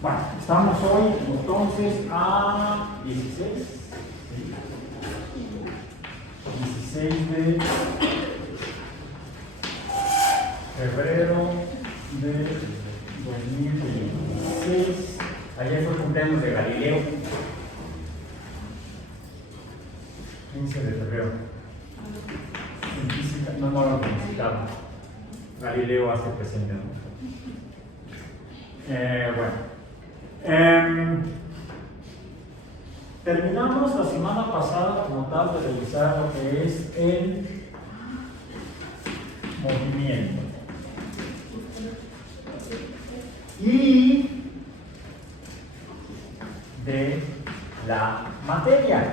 Bueno, estamos hoy entonces a 16 de febrero de 2016. Ayer fue el cumpleaños de Galileo. 15 de febrero. En física, no lo felicitaba. Galileo hace presente, ¿no? Terminamos la semana pasada como tal de revisar lo que es el movimiento y de la materia.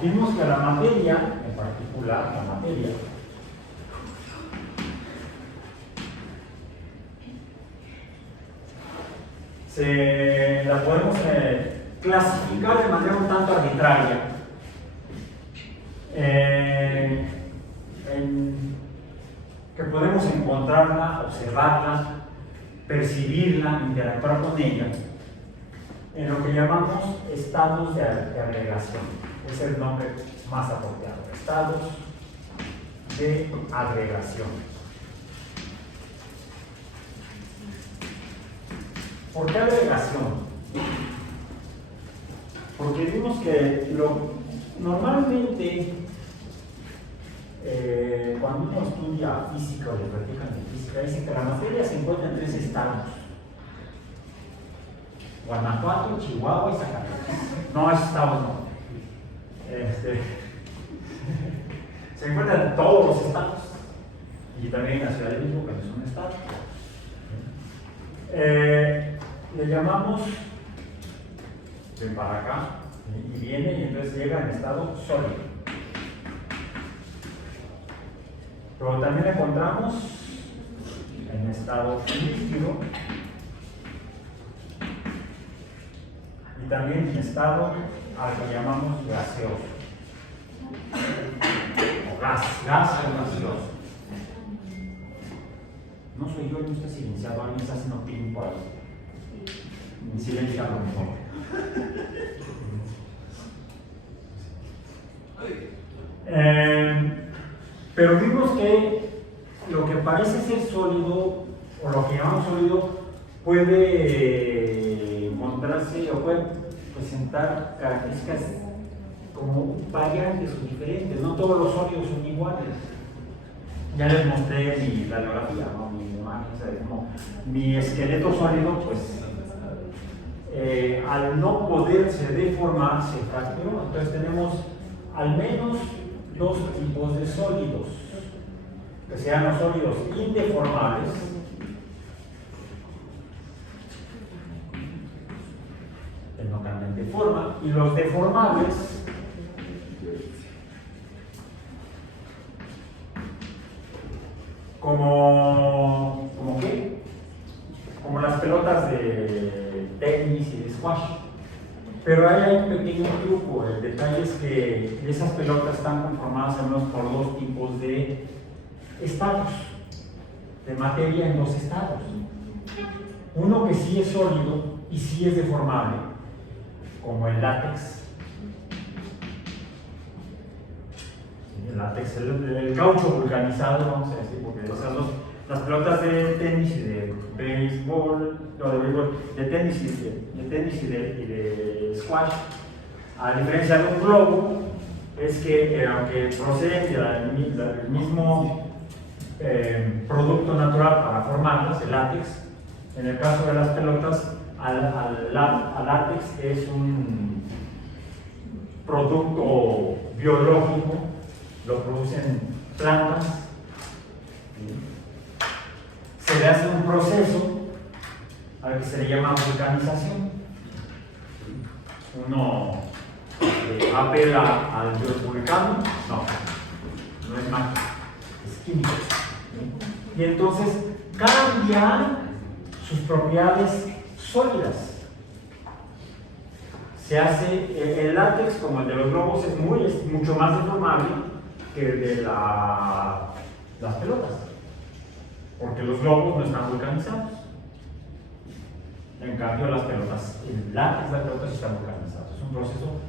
Vimos que la materia, en particular la materia, la podemos clasificar de manera un tanto arbitraria que podemos encontrarla, observarla, percibirla, interactuar con ella en lo que llamamos estados de agregación. Es el nombre más apropiado, estados de agregación. ¿Por qué agregación? Porque vimos que normalmente cuando uno estudia física o le practican de física, dicen que la materia se encuentra en tres estados: Guanajuato, Chihuahua y Zacatecas. No, esos estados no. Se encuentran en todos los estados y también en la Ciudad de México, que no es un estado. Le llamamos ven para acá y viene y entonces llega en estado sólido. Pero también le encontramos en estado líquido y también en estado al que llamamos gaseoso o gas o gaseoso. No soy yo, no está silenciado, alguien está haciendo ping por ahí. Silencia a lo mejor. Pero vimos que lo que parece ser sólido, o lo que llamamos sólido, puede encontrarse o puede presentar características como variantes o diferentes. No todos los sólidos son iguales. Ya les mostré la biografía, ¿no? Mi imagen, o sea, como mi esqueleto sólido, pues al no poderse deformar, se fracturó. Entonces tenemos al menos dos tipos de sólidos, que sean los sólidos indeformables, que no cambian de forma, y los deformables, como ¿qué? Como las pelotas de tenis y de squash. Pero ahí hay un pequeño truco. El detalle es que esas pelotas están conformadas al menos por dos tipos de estados, de materia en dos estados. Uno que sí es sólido y sí es deformable, como el látex. El látex, el caucho vulcanizado, vamos a decir, porque esas dos, las pelotas de tenis y de béisbol, de tenis y de squash, a diferencia de un globo, es que aunque proceden del mismo producto natural para formarlas, el látex, en el caso de las pelotas, al látex es un producto biológico, lo producen plantas. Se le hace un proceso al que se le llama vulcanización. Uno apela al dios Vulcano, no es mágico, es químico. Y entonces cambian sus propiedades sólidas. Se hace, el látex, como el de los globos, es mucho más deformable que el de las pelotas. porque los globos no están vulcanizados. En cambio, las pelotas, el látex de la pelota sí está vulcanizado. Es un proceso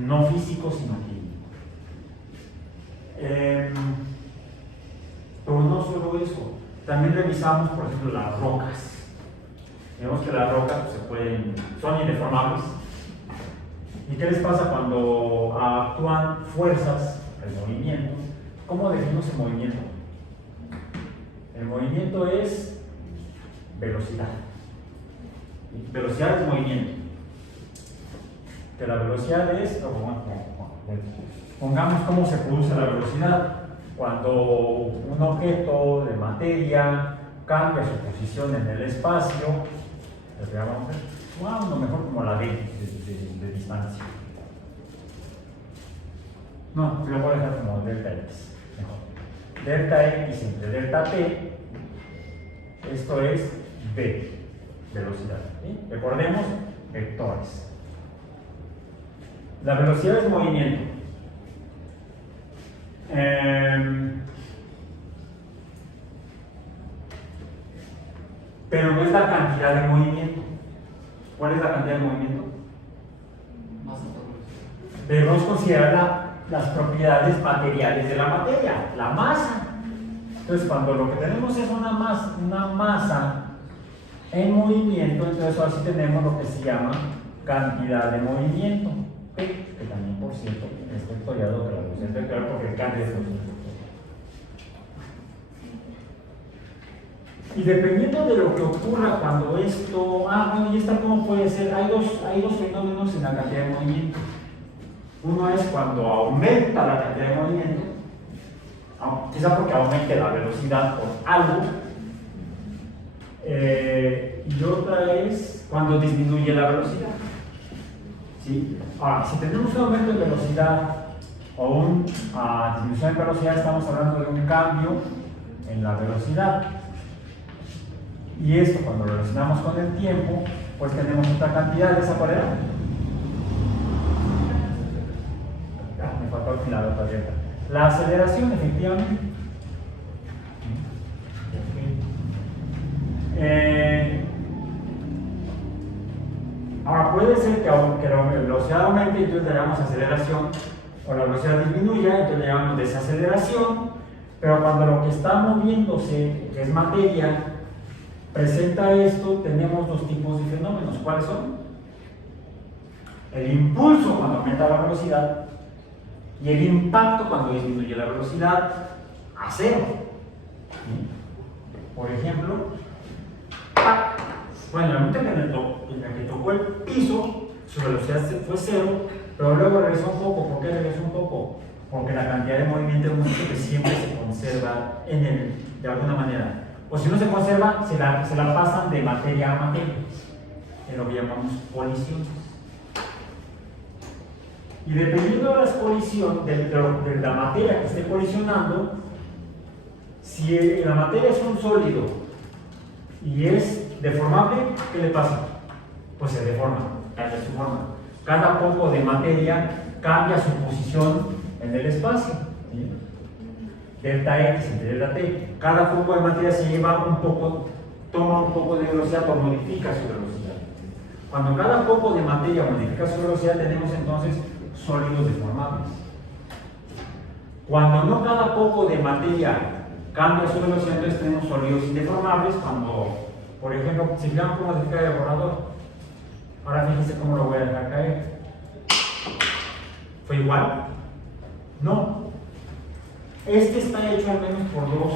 no físico, sino químico. Pero no solo eso, también revisamos, por ejemplo, las rocas. Vemos que las rocas pues, son indeformables. ¿Y qué les pasa cuando actúan fuerzas, el movimiento? ¿Cómo definimos el movimiento? El movimiento es velocidad. Velocidad es movimiento. Que la velocidad es, pongamos cómo se produce la velocidad. Cuando un objeto de materia cambia su posición en el espacio, lo llamamos, lo mejor como la D de distancia. No, lo voy a dejar como delta X. Mejor. Delta X entre delta T, esto es V, velocidad. ¿Sí? Recordemos, vectores. La velocidad es movimiento. Pero no es la cantidad de movimiento. ¿Cuál es la cantidad de movimiento? Debemos considerar las propiedades materiales de la materia, la masa. Entonces, cuando lo que tenemos es una masa en movimiento, entonces ahora sí tenemos lo que se llama cantidad de movimiento, que también, por cierto, está estudiado de la velocidad vectorial porque el cambio es velocidad. Y dependiendo de lo que ocurra cuando esto, bueno, y esta cómo puede ser, hay dos fenómenos en la cantidad de movimiento. Uno es cuando aumenta la cantidad de movimiento, quizá porque aumente la velocidad por algo, y otra es cuando disminuye la velocidad. ¿Sí? Ahora, si tenemos un aumento de velocidad o una disminución de velocidad, estamos hablando de un cambio en la velocidad. Y esto, cuando lo relacionamos con el tiempo, pues tenemos otra cantidad. ¿Esa cuál era? Me faltó al final otra abierta. La aceleración, efectivamente. Ahora, puede ser que la velocidad aumente y entonces le llamamos aceleración, o la velocidad disminuya, entonces le llamamos desaceleración, pero cuando lo que está moviéndose, que es materia, presenta esto, tenemos dos tipos de fenómenos. ¿Cuáles son? El impulso cuando aumenta la velocidad y el impacto cuando disminuye la velocidad a cero. ¿Sí? Por ejemplo, bueno, en el momento en el que tocó el piso, su velocidad fue cero, pero luego regresó un poco. ¿Por qué regresó un poco? Porque la cantidad de movimiento es un hecho que siempre se conserva de alguna manera. O si no se conserva, se la pasan de materia a materia, en lo que llamamos colisiones. Y dependiendo de las colisiones, de la materia que esté colisionando, si la materia es un sólido y es deformable, ¿qué le pasa? Pues se deforma, cambia su forma. Cada poco de materia cambia su posición en el espacio. ¿Sí? Delta X entre delta T. Cada poco de materia se lleva un poco, toma un poco de velocidad o modifica su velocidad. Cuando cada poco de materia modifica su velocidad, tenemos entonces sólidos deformables. Cuando no cada poco de materia cambia su velocidad, entonces tenemos sólidos indeformables. Cuando, por ejemplo, si fijan cómo se cae el borrador, ahora fíjense cómo lo voy a dejar caer. ¿Fue igual? No. Este está hecho al menos por dos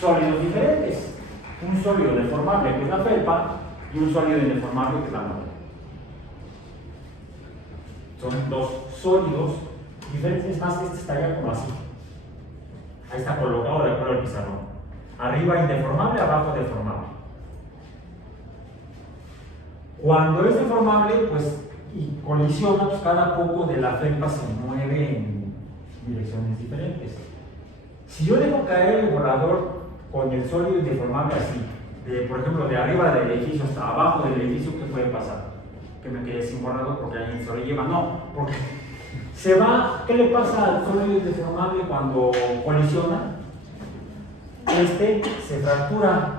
sólidos diferentes. Un sólido deformable, que es la felpa, y un sólido indeformable, que es la materia. Son dos sólidos diferentes. Es más, este estaría como así. Ahí está colocado de acuerdo al pizarrón. Arriba indeformable, abajo deformable. Cuando es deformable, pues, y colisiona, pues cada poco de la felpa se mueve en direcciones diferentes. Si yo dejo caer el borrador con el sólido indeformable así, por ejemplo, de arriba del edificio hasta abajo del edificio, ¿qué puede pasar? Que me quede sin borrador porque alguien se lo lleva. No, porque se va. ¿Qué le pasa al sólido indeformable cuando colisiona? se fractura.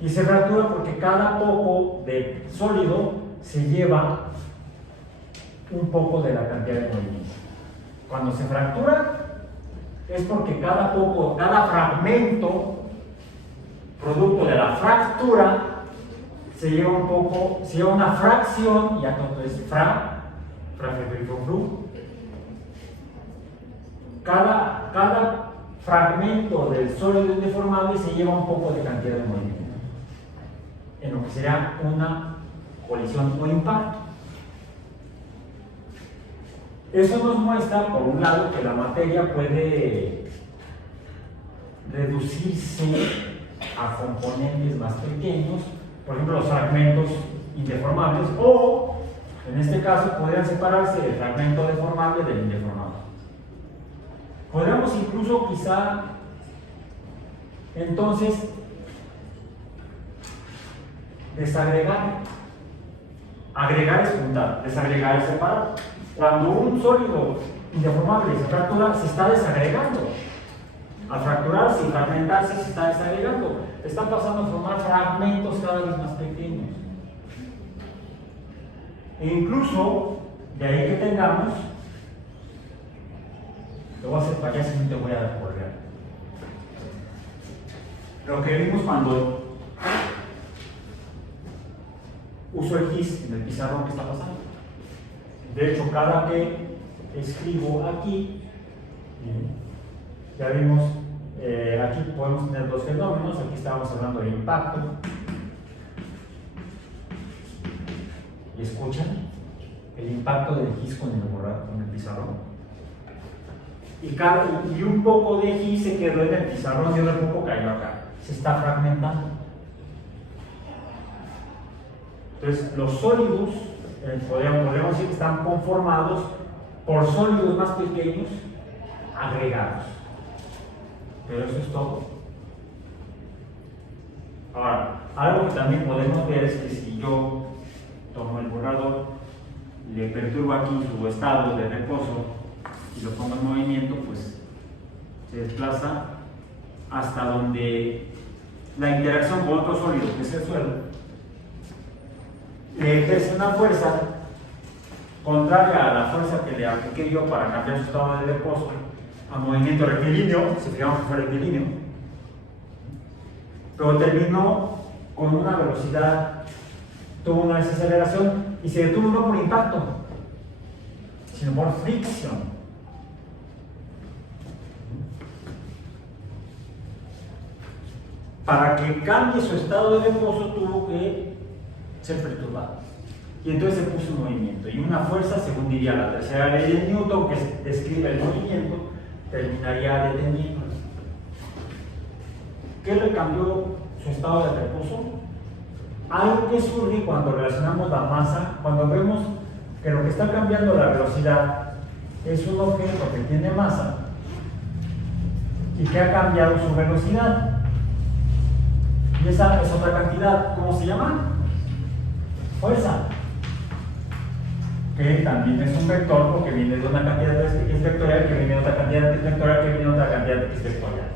Y se fractura porque cada poco de sólido se lleva un poco de la cantidad de movimiento. Cuando se fractura es porque cada fragmento producto de la fractura se lleva un poco, se lleva una fracción, ya todo es cada fragmento del sólido indeformable se lleva un poco de cantidad de movimiento, en lo que será una colisión o impacto. Eso nos muestra, por un lado, que la materia puede reducirse a componentes más pequeños, por ejemplo, los fragmentos indeformables, o, en este caso, podrían separarse el fragmento deformable del indeformable. Podríamos incluso, quizá, entonces, desagregar. Agregar es juntar, desagregar es separar. Cuando un sólido indeformable se fractura, se está desagregando. Al fracturarse y fragmentarse, se está desagregando. Está pasando a formar fragmentos cada vez más pequeños. E incluso, de ahí que tengamos, lo voy a hacer para allá si no te voy a recordar. Lo que vimos cuando uso el GIS en el pizarrón que está pasando. De hecho, cada que escribo aquí, ya vimos, aquí podemos tener dos fenómenos. Aquí estábamos hablando de impacto. ¿Y escuchan? El impacto del GIS con el pizarrón. Y un poco de GIS se quedó en el pizarrón y otro poco cayó acá. Se está fragmentando. Entonces, los sólidos, podríamos decir que están conformados por sólidos más pequeños agregados. Pero eso es todo. Ahora, algo que también podemos ver es que si yo tomo el borrador, le perturbo aquí su estado de reposo y lo pongo en movimiento, pues se desplaza hasta donde la interacción con otro sólido, que es el suelo, le ejerce una fuerza contraria a la fuerza que le apliqué yo para cambiar su estado de reposo a movimiento rectilíneo, si fijamos que fue rectilíneo, pero terminó con una velocidad, tuvo una desaceleración y se detuvo no por impacto, sino por fricción. Para que cambie su estado de reposo tuvo que ser perturbado. Y entonces se puso en movimiento. Y una fuerza, según diría la tercera ley de Newton, que describe el movimiento, terminaría deteniéndolo. ¿Qué le cambió su estado de reposo? Algo que surge cuando relacionamos la masa, cuando vemos que lo que está cambiando la velocidad es un objeto que tiene masa y que ha cambiado su velocidad. Y esa es otra cantidad, ¿cómo se llama? Fuerza. Que también es un vector porque viene de una cantidad de x vectorial que viene de otra cantidad de x vectorial que viene de otra cantidad de x vectorial.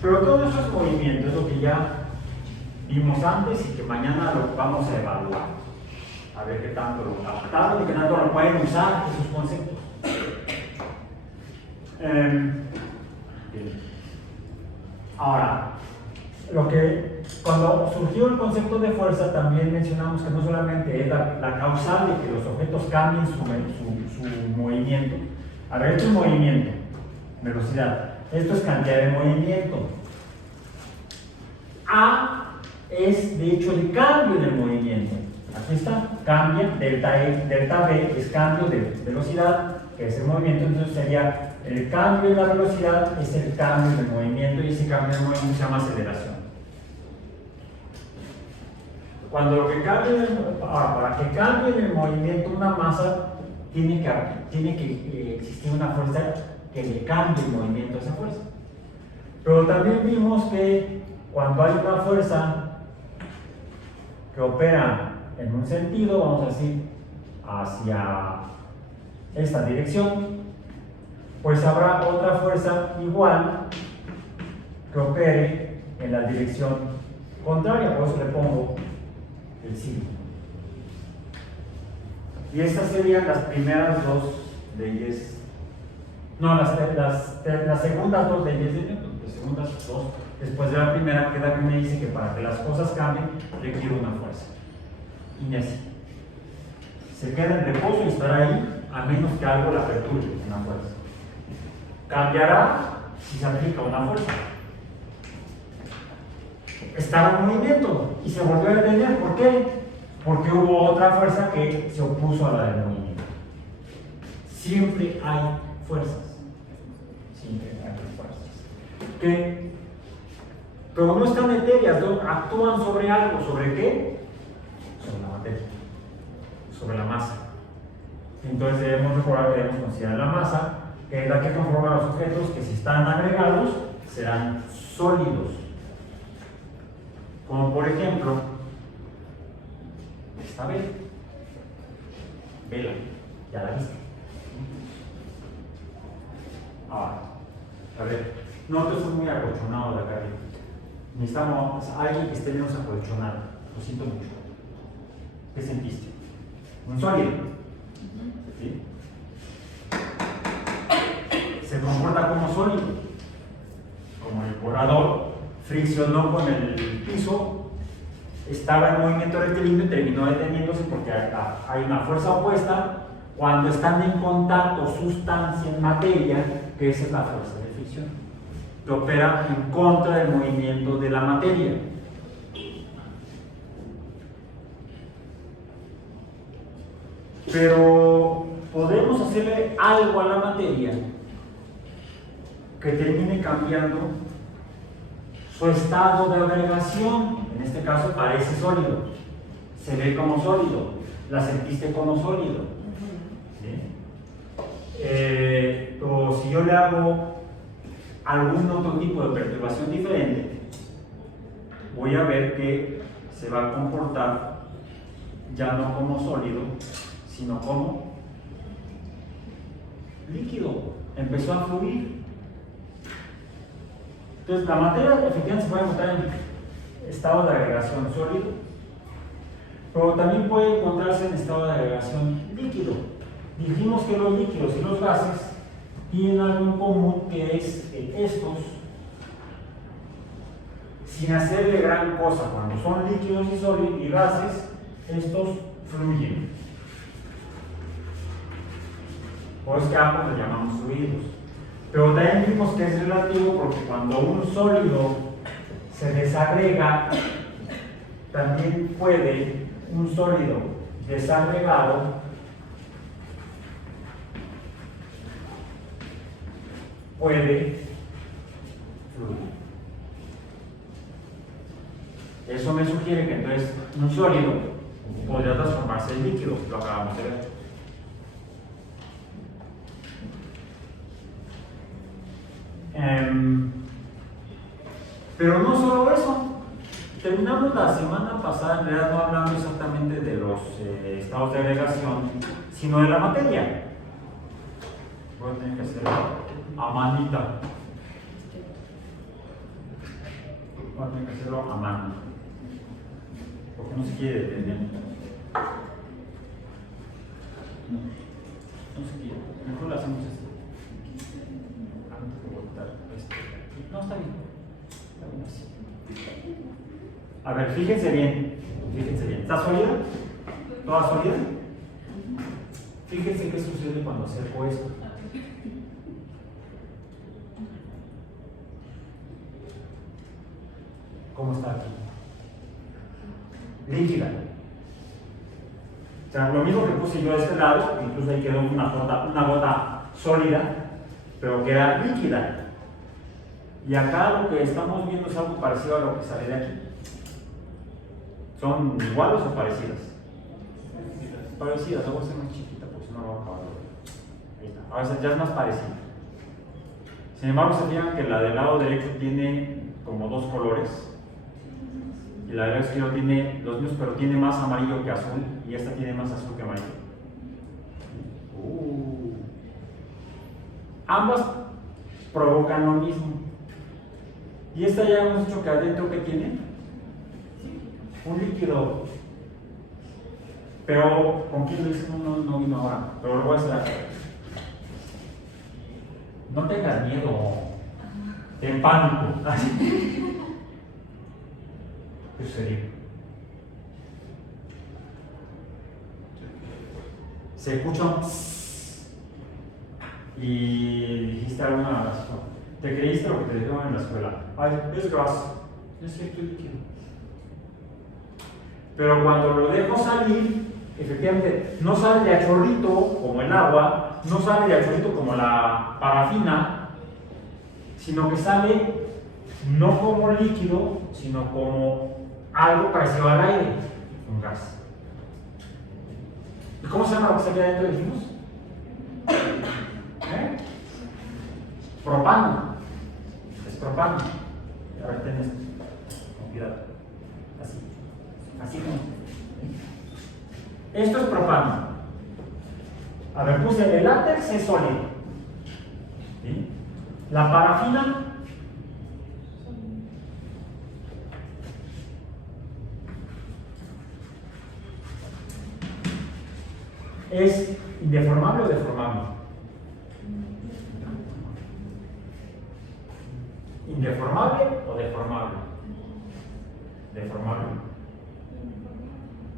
Pero todo eso es movimiento, es lo que ya vimos antes y que mañana lo vamos a evaluar. A ver qué tanto lo captaron y qué tanto lo pueden usar esos conceptos. Ahora, cuando surgió el concepto de fuerza, también mencionamos que no solamente es la causal de que los objetos cambien su movimiento. A ver, esto es movimiento, velocidad. Esto es cantidad de movimiento. A es, de hecho, el cambio en el movimiento. Aquí está, cambia, delta E, delta V es cambio de velocidad, que es el movimiento, entonces sería el cambio de la velocidad es el cambio del movimiento y ese cambio de movimiento se llama aceleración. Cuando lo que cambie, para que cambie en el movimiento una masa, tiene que existir una fuerza que le cambie el movimiento a esa fuerza. Pero también vimos que cuando hay una fuerza que opera en un sentido, vamos a decir, hacia esta dirección, pues habrá otra fuerza igual que opere en la dirección contraria, por eso le pongo el signo. Y estas serían las primeras dos leyes, no, las segundas dos leyes de Newton, las segundas dos, después de la primera, que es la que me dice que para que las cosas cambien requiere una fuerza. Inercia. Se queda en reposo y estará ahí a menos que algo la perturbe, una fuerza. Cambiará si se aplica una fuerza. Estaba en movimiento y se volvió a detener. ¿Por qué? Porque hubo otra fuerza que se opuso a la del movimiento. Siempre hay fuerzas. Siempre hay fuerzas. Pero no están etéreas, actúan sobre algo. ¿Sobre qué? Sobre la materia. Sobre la masa. Entonces debemos recordar que debemos considerar la masa, que es la que conforma los objetos que si están agregados serán sólidos. Como por ejemplo, esta vela. Vela, ya la viste. Ahora, a ver, nosotros somos muy acolchonados de acá arriba. Necesitamos a alguien que esté menos acolchonado. Lo siento mucho. ¿Qué sentiste? Un sólido. ¿Sí? Se comporta como sólido. Como el borrador friccionó con el piso, estaba en movimiento rectilíneo y terminó deteniéndose porque hay una fuerza opuesta cuando están en contacto sustancia en materia, que esa es la fuerza de fricción, que opera en contra del movimiento de la materia. Pero podemos hacerle algo a la materia que termine cambiando su estado de agregación. En este caso parece sólido, se ve como sólido, la sentiste como sólido. ¿Sí? O si yo le hago algún otro tipo de perturbación diferente, voy a ver que se va a comportar ya no como sólido, sino como líquido. Empezó a fluir. Entonces, la materia efectivamente se puede encontrar en estado de agregación sólido, pero también puede encontrarse en estado de agregación líquido. Dijimos que los líquidos y los gases tienen algo en común, que es que estos, sin hacerle gran cosa, cuando son líquidos y sólidos y gases, estos fluyen. Por eso que a ambos le llamamos fluidos. Pero también vimos que es relativo porque cuando un sólido se desagrega, también puede un sólido desagregado puede fluir. Eso me sugiere que entonces un sólido podría transformarse en líquido, lo acabamos de ver. Pero no solo eso, terminamos la semana pasada en realidad no hablando exactamente de los estados de agregación, sino de la materia. Voy a tener que hacerlo a manita. Voy a tener que hacerlo a mano, porque no se quiere detener. No se quiere, mejor lo hacemos así. No, está bien. Está bien así. A ver, fíjense bien. Fíjense bien. ¿Está sólida? ¿Toda sólida? Fíjense qué sucede cuando acerco esto. ¿Cómo está aquí? Líquida. O sea, lo mismo que puse yo a este lado, incluso ahí quedó una gota sólida, pero queda líquida. Y acá lo que estamos viendo es algo parecido a lo que sale de aquí. ¿Son iguales o parecidas? Parecidas, la voy a hacer más chiquita, pues no lo voy a acabar. Ahí está. Ahora ya es más parecida. Sin embargo, se fijan que la del lado derecho tiene como dos colores. Y la del lado izquierdo tiene los mismos, pero tiene más amarillo que azul. Y esta tiene más azul que amarillo. Ambas provocan lo mismo. Y esta ya hemos dicho que adentro, ¿qué tiene? Un líquido. Pero, ¿con quién lo hice? No vino ahora, pero lo voy a hacer acá. No tengas miedo, ten pánico. ¿Qué sería? Se escucha un pss, y dijiste alguna vez, te creíste lo que te dijeron en la escuela. Ay, es gas, es cierto, líquido. Pero cuando lo dejo salir, efectivamente, no sale de a chorrito como el agua, no sale de a chorrito como la parafina, sino que sale no como líquido, sino como algo parecido al aire, un gas. ¿Y cómo se llama lo que está aquí adentro, dijimos? Propano. Es propano. A ver, ten esto. Con cuidado. Así. Así como. Esto es propano. A ver, puse el látex es sólido. ¿Sí? La parafina es indeformable o deformable. ¿Indeformable o deformable? Deformable.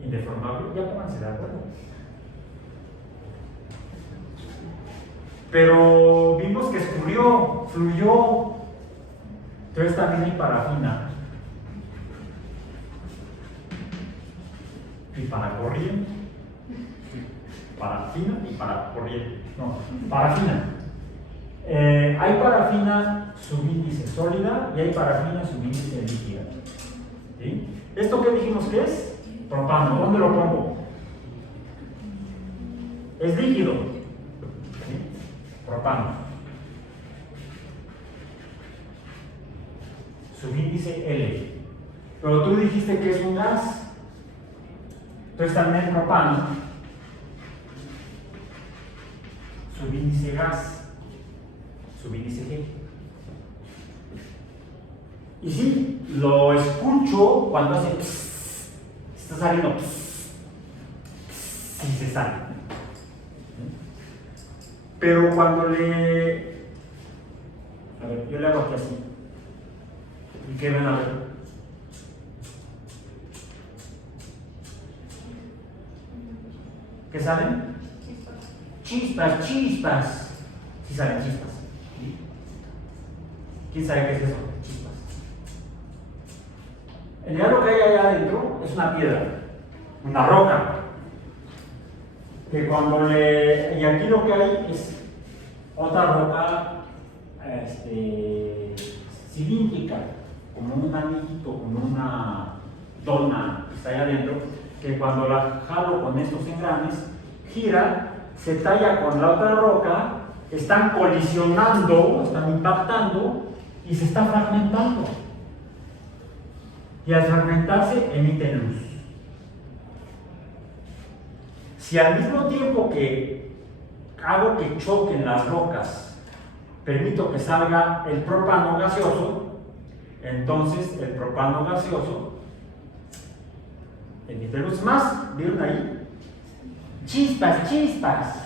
Indeformable, ya pónganse de acuerdo. Pero vimos que escurrió, fluyó. Entonces también hay parafina. Y para corriente. Parafina y para corriente. No, parafina. Hay parafina subíndice sólida y hay parafina subíndice líquida. ¿Sí? ¿Esto qué dijimos que es? Propano. ¿Dónde lo pongo? Es líquido. ¿Sí? Propano. Subíndice L. Pero tú dijiste que es un gas. Entonces también es propano. Subíndice gas. Subíndice G. Y sí, lo escucho cuando hace pss, está saliendo pss, pss, y se sale. Pero cuando le... A ver, yo le hago aquí así. ¿Y qué ven a ver? ¿Qué salen? Chispas, chispas. Sí salen chispas. ¿Sí? ¿Quién sabe qué es eso? Chispas. En realidad lo que hay allá adentro es una piedra, una roca. Que cuando le... Y aquí lo que hay es otra roca cilíndrica, como un anillito, como una dona que está allá adentro, que cuando la jalo con estos engranes, gira, se talla con la otra roca, están colisionando, están impactando y se está fragmentando. Y al fragmentarse emite luz. Si al mismo tiempo que hago que choquen las rocas, permito que salga el propano gaseoso, entonces el propano gaseoso emite luz. Más, ¿vieron ahí? Chispas, chispas.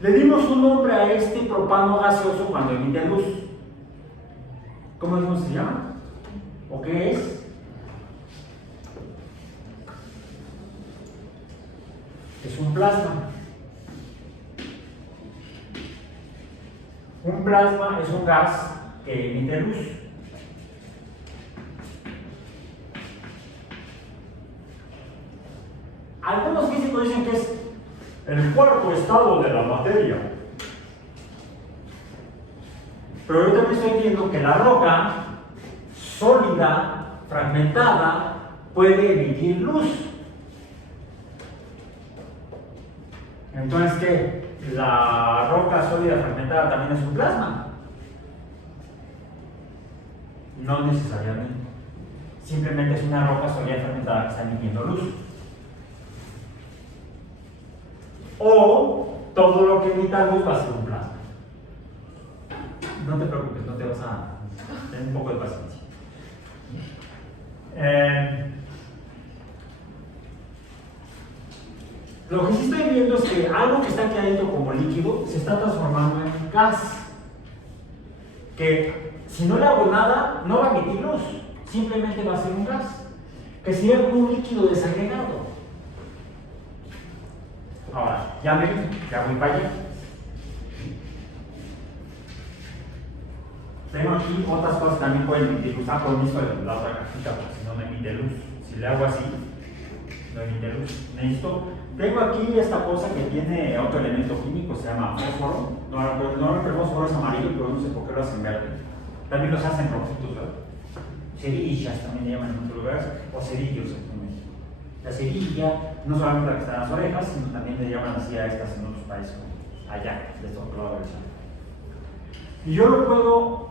Le dimos un nombre a este propano gaseoso cuando emite luz. ¿Cómo se llama? ¿O qué es? Es un plasma. Un plasma es un gas que emite luz. Algunos físicos dicen que es el cuarto estado de la materia. Pero yo también estoy viendo que la roca sólida, fragmentada, puede emitir luz. Entonces, ¿qué? ¿La roca sólida fragmentada también es un plasma? No necesariamente. Simplemente es una roca sólida fragmentada que está emitiendo luz. O todo lo que emita luz va a ser un plasma. No te preocupes, no te vas a... Ten un poco de paciencia. Lo que sí estoy viendo es que algo que está aquí adentro como líquido se está transformando en gas. Que si no le hago nada, no va a emitir luz, simplemente va a ser un gas. Que sería como un líquido desagregado. Ahora, ya voy para allá. Tengo aquí otras cosas que también pueden emitir luz. Por esto de la otra cajita, porque si no me emite luz. Si le hago así, no emite luz. Tengo aquí esta cosa que tiene otro elemento químico, se llama fósforo. No, el fósforo es amarillo, pero no sé por qué lo hacen verde. También los hacen rojitos, ¿verdad? Cerillas también le llaman en otros lugares, o cerillos en México. La cerilla, no solamente la que está en las orejas, sino también le llaman así a estas en otros países, como allá, de estos colores. Y yo lo puedo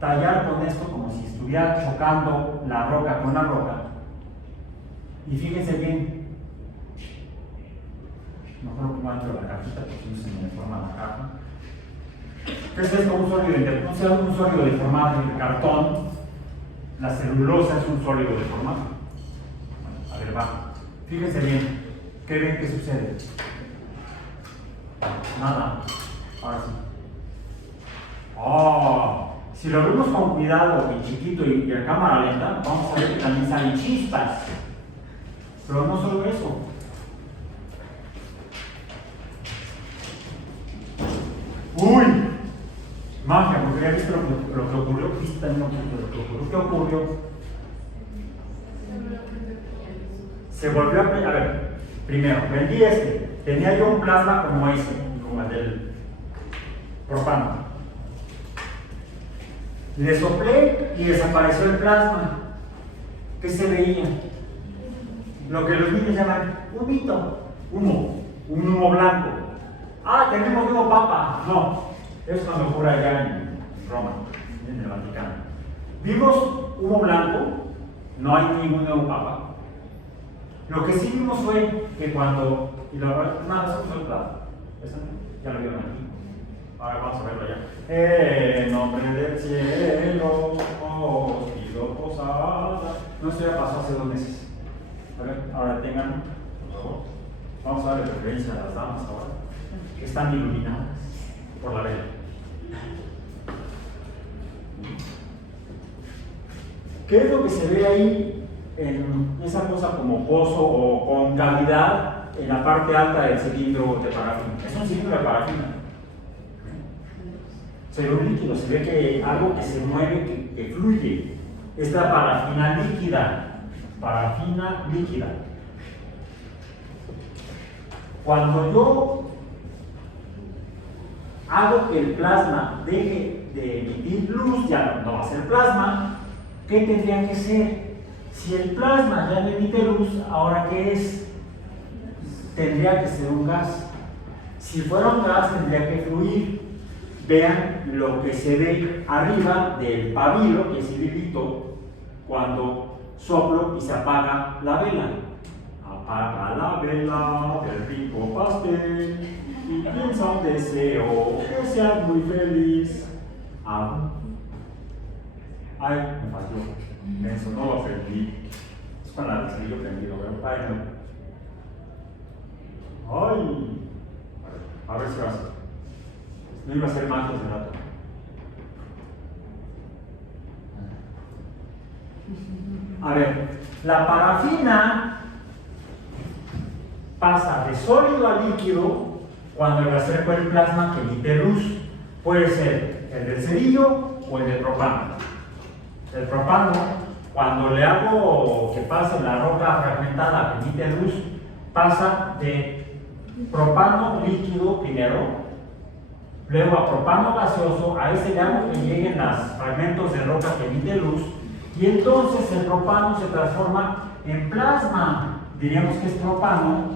tallar con esto como si estuviera chocando la roca con la roca. Y fíjense bien, mejor lo pongo dentro de la cajita porque no se me deforma la caja. Este es como un sólido deformado en el cartón. La celulosa es un sólido deformado. Bueno, a ver, va. Fíjense bien, ¿qué ven que sucede? Nada. Ahora sí. Si lo vemos con cuidado y chiquito y a cámara lenta, vamos a ver que también salen chispas. Pero no solo eso. ¡Uy! Magia, porque ya viste lo que ocurrió. ¿Viste también lo que ocurrió? ¿Qué ocurrió? Se volvió a... A ver, primero, vendí este. Tenía yo un plasma como ese, como el del propano. Le soplé y desapareció el plasma. ¿Qué se veía? Lo que los niños llaman humito, un humo blanco. Tenemos humo papa. No, eso no ocurre allá en Roma, en el Vaticano. Vimos humo blanco, no hay ningún humo papa. Lo que sí vimos fue que cuando... Y lo nada, eso es claro. Ya lo vieron aquí. Ahora vamos a verlo allá. En nombre del cielo, os pido posada. No, esto ya pasó hace 2 meses. A ver, ahora tengan, por favor. Vamos a darle preferencia a las damas ahora, que están iluminadas por la vela. ¿Qué es lo que se ve ahí en esa cosa como pozo o con cavidad en la parte alta del cilindro de parafina? Es un cilindro de parafina. Se ve un líquido, se ve que algo que se mueve, que fluye. Es la parafina líquida. Parafina líquida. Cuando yo hago que el plasma deje de emitir luz, ya no va a ser plasma. ¿Qué tendría que ser? Si el plasma ya no emite luz, ¿ahora qué es? Tendría que ser un gas. Si fuera un gas, tendría que fluir. Vean lo que se ve arriba del pabilo, que es el hilito, cuando soplo y se apaga la vela. Apaga la vela del rico pastel y piensa un deseo, que seas muy feliz. Ay, me falló. Me sonó, lo perdí. Es con la cerillo prendido, ¿verdad? Ay, no. Ay. A ver si vas. No iba a ser más de rato. A ver, la parafina pasa de sólido a líquido cuando le acerco el plasma que emite luz. Puede ser el del cerillo o el del propano. El propano, cuando le hago que pase la roca fragmentada que emite luz, pasa de propano líquido primero, luego a propano gaseoso, a ese le hago que lleguen los fragmentos de roca que emite luz, y entonces el propano se transforma en plasma. Diríamos que es propano,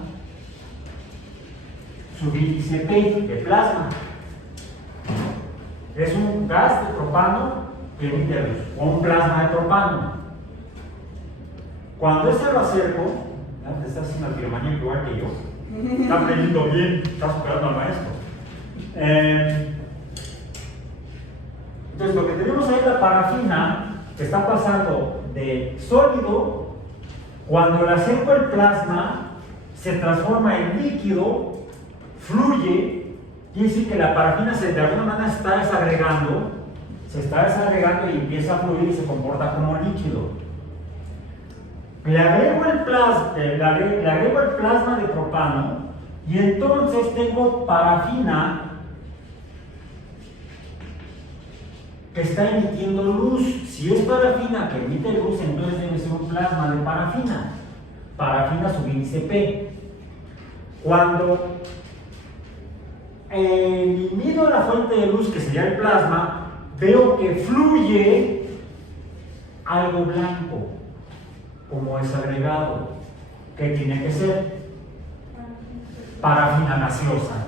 subíndice P de plasma. Es un gas de propano que emite luz, o un plasma de propano. Cuando ese lo acerco, te está haciendo el piromaníaco igual que yo, Está aprendiendo bien, está superando al maestro. Entonces, lo que tenemos ahí es la parafina que está pasando de sólido. Cuando le acerco el plasma, se transforma en líquido, fluye. Quiere decir que la parafina de alguna manera se está desagregando y empieza a fluir y se comporta como líquido. Le agrego el plasma de propano y entonces tengo parafina que está emitiendo luz. Si es parafina que emite luz, entonces debe ser un plasma de parafina. Parafina subíndice P. Cuando elimino la fuente de luz, que sería el plasma, veo que fluye algo blanco, como desagregado. ¿Qué tiene que ser? Parafina gaseosa.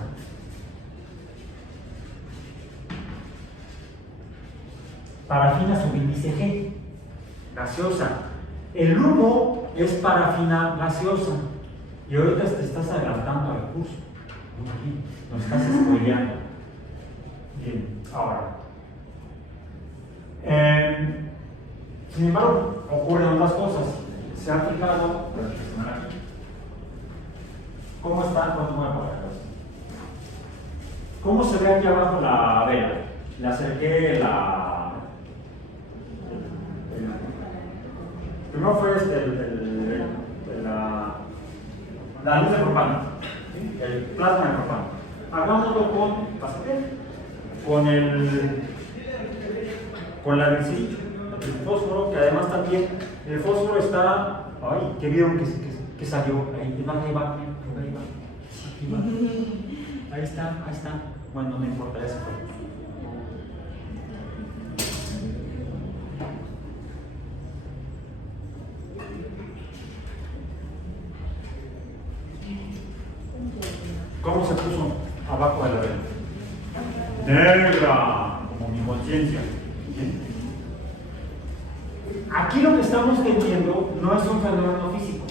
Parafina subíndice G, gaseosa. El humo es parafina gaseosa. Y ahorita te estás adelantando al curso. Nos estás spoileando. Bien, ahora. Sin embargo, ocurren otras cosas. Se ha fijado. ¿Cómo está? ¿Cómo se ve aquí abajo la vela? Le acerqué primero fue la luz de propano, el plasma de propano. Hagámoslo con la del el fósforo, que además también el fósforo está. Ay, ¿qué vieron que salió? Ahí va. Ahí está. Bueno, no importa eso. ¿Cómo se puso abajo de la vela? Negra, como mi conciencia. Aquí lo que estamos teniendo no es un fenómeno físico,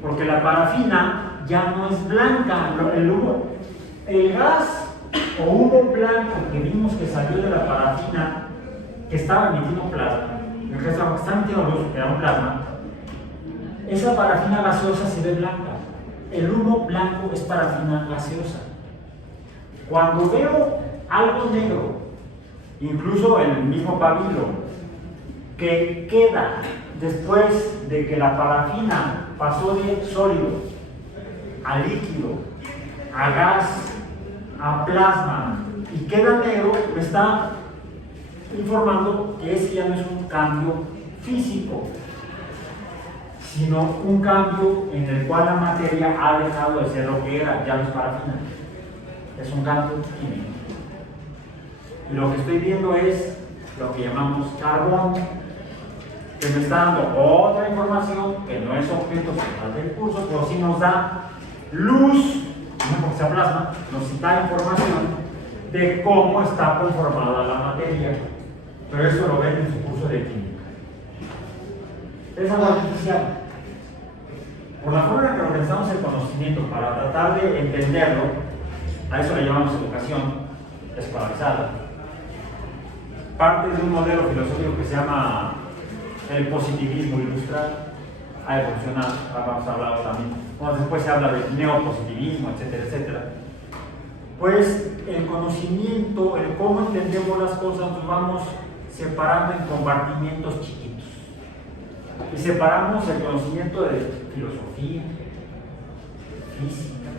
porque la parafina ya no es blanca. El gas o humo blanco que vimos que salió de la parafina, que estaba emitiendo plasma, que estaba emitiendo luz, que era un plasma, esa parafina gaseosa se ve blanca. El humo blanco es parafina gaseosa. Cuando veo algo negro, incluso el mismo pabilo, que queda después de que la parafina pasó de sólido a líquido, a gas, a plasma, y queda negro, me está informando que ese ya no es un cambio físico, sino un cambio en el cual la materia ha dejado de ser lo que era, ya no es parafina, es un cambio químico. Y lo que estoy viendo es lo que llamamos carbón, que me está dando otra información que no es objeto central del curso, pero sí nos da luz, no porque sea plasma, nos da información de cómo está conformada la materia, pero eso lo ven en su curso de química. Es algo artificial. Por la forma en que organizamos el conocimiento para tratar de entenderlo, a eso le llamamos educación escolarizada. Parte de un modelo filosófico que se llama el positivismo ilustrado, ha evolucionado, hemos hablado también. Bueno, después se habla del neopositivismo, etcétera. Pues el conocimiento, el cómo entendemos las cosas, nos vamos separando en compartimientos chiquitos. Y separamos el conocimiento de filosofía, física,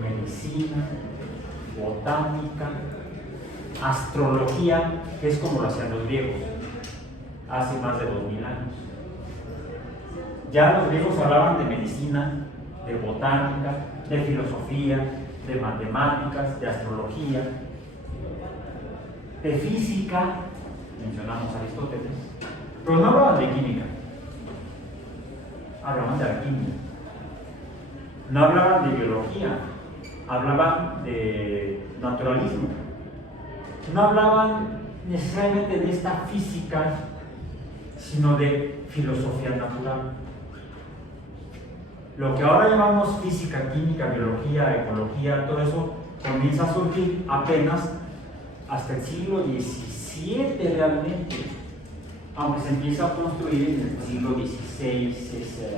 medicina, botánica, astrología, que es como lo hacían los griegos hace más de 2000 años. Ya los griegos hablaban de medicina, de botánica, de filosofía, de matemáticas, de astrología, de física, mencionamos a Aristóteles, pero no hablaban de química, hablaban de alquimia, no hablaban de biología, hablaban de naturalismo, no hablaban necesariamente de esta física, sino de filosofía natural. Lo que ahora llamamos física, química, biología, ecología, todo eso comienza a surgir apenas hasta el siglo XVII realmente, aunque se empieza a construir en el siglo XVI esa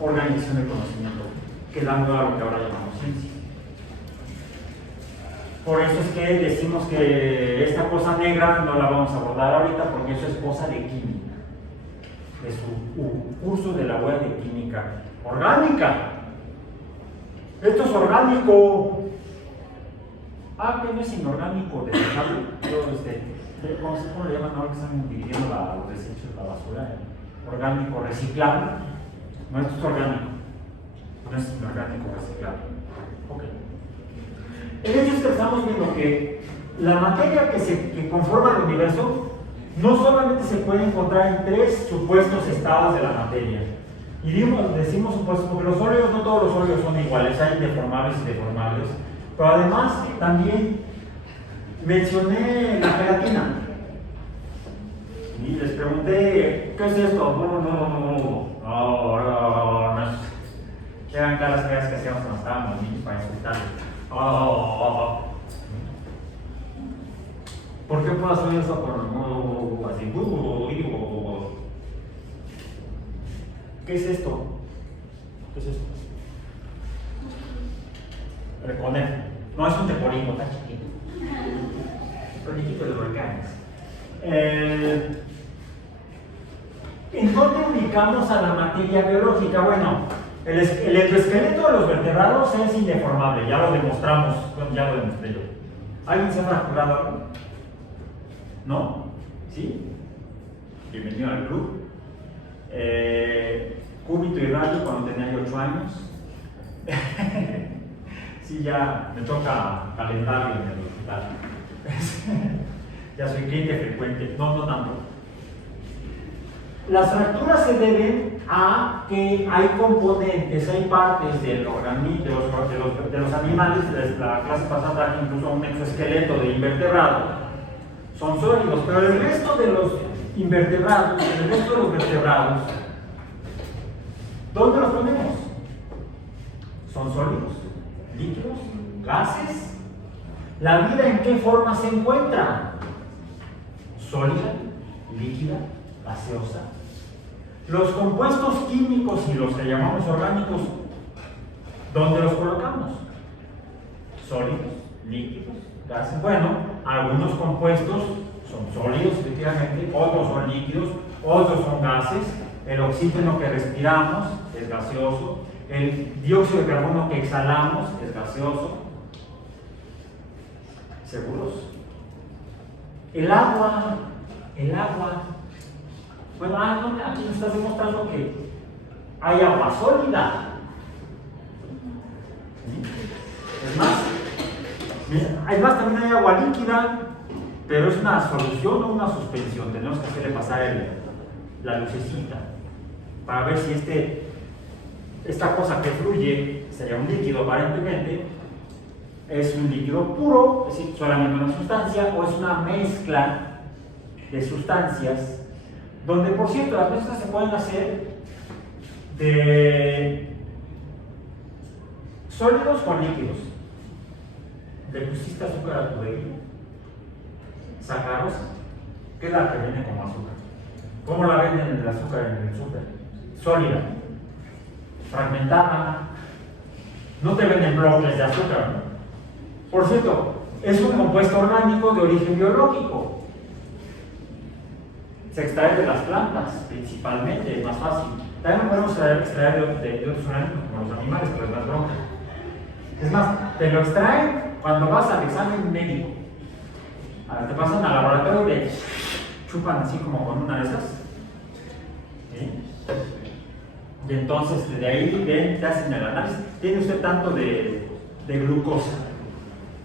organización del conocimiento, quedando a lo que ahora llamamos ciencia. Por eso es que decimos que esta cosa negra no la vamos a abordar ahorita, porque eso es cosa de química, de su curso de la web de química orgánica. Esto es orgánico. Ah, que no es inorgánico, desechable. ¿Cómo le llaman ahora que están dividiendo los desechos de la basura? Orgánico, reciclable. No, esto es orgánico. No es inorgánico, reciclable. Ok. El hecho es que estamos viendo que la materia que conforma el universo no solamente se puede encontrar en tres supuestos estados de la materia. Y decimos supuestos porque los sólidos, no todos los sólidos son iguales, hay deformables y deformables. Pero además también mencioné la gelatina. Y les pregunté, ¿qué es esto? No es. Eran caras feas que hacíamos cuando estábamos niños para insultarles. ¿Por qué puedo hacer eso por así? ¿Qué es esto? ¿Qué es esto? El conejo. No es un teporingo, está chiquito. Conejito de volcanes. ¿En dónde ubicamos a la materia biológica? Bueno, el exoesqueleto de los vertebrados es indeformable, ya lo demostramos, ya lo demostré yo. ¿Alguien se ha fracturado algo? ¿No? ¿Sí? Bienvenido al club. Cúbito y radio cuando tenía yo 8 años. Sí, ya me toca calendario en el hospital. Ya soy cliente frecuente. No tanto. Las fracturas se deben a que hay componentes, hay partes del organismo, de los animales, de la clase pasada, incluso un exoesqueleto de invertebrado, son sólidos, pero el resto de los invertebrados, ¿dónde los ponemos? ¿Son sólidos? ¿Líquidos? ¿Gases? ¿La vida en qué forma se encuentra? ¿Sólida? ¿Líquida? ¿Gaseosa? Los compuestos químicos y los que llamamos orgánicos, ¿dónde los colocamos? ¿Sólidos? ¿Líquidos? ¿Gases? Bueno, algunos compuestos son sólidos, efectivamente, otros son líquidos, otros son gases. El oxígeno que respiramos es gaseoso, el dióxido de carbono que exhalamos es gaseoso. ¿Seguros? El agua. Bueno, aquí nos estás demostrando que hay agua sólida. Es más, también hay agua líquida, pero es una solución o una suspensión. Tenemos que hacerle pasar la lucecita para ver si esta cosa que fluye, sería un líquido aparentemente, es un líquido puro, es decir, solamente una sustancia, o es una mezcla de sustancias, donde por cierto las mezclas se pueden hacer de sólidos con líquidos. Le pusiste azúcar a tu bebida, sacarosa, que es la que viene como azúcar. ¿Cómo la venden el azúcar en el súper? Sólida, fragmentada. No te venden bloques de azúcar, ¿no? Por cierto, es un compuesto orgánico de origen biológico. Se extrae de las plantas, principalmente, es más fácil. También podemos extraer de otros organismos, como los animales, pero es más bronca. Es más, te lo extraen cuando vas al examen médico. Te pasan al laboratorio y te chupan así como con una de esas. ¿Sí? Y entonces, de ahí te hacen el análisis. Tiene usted tanto de glucosa,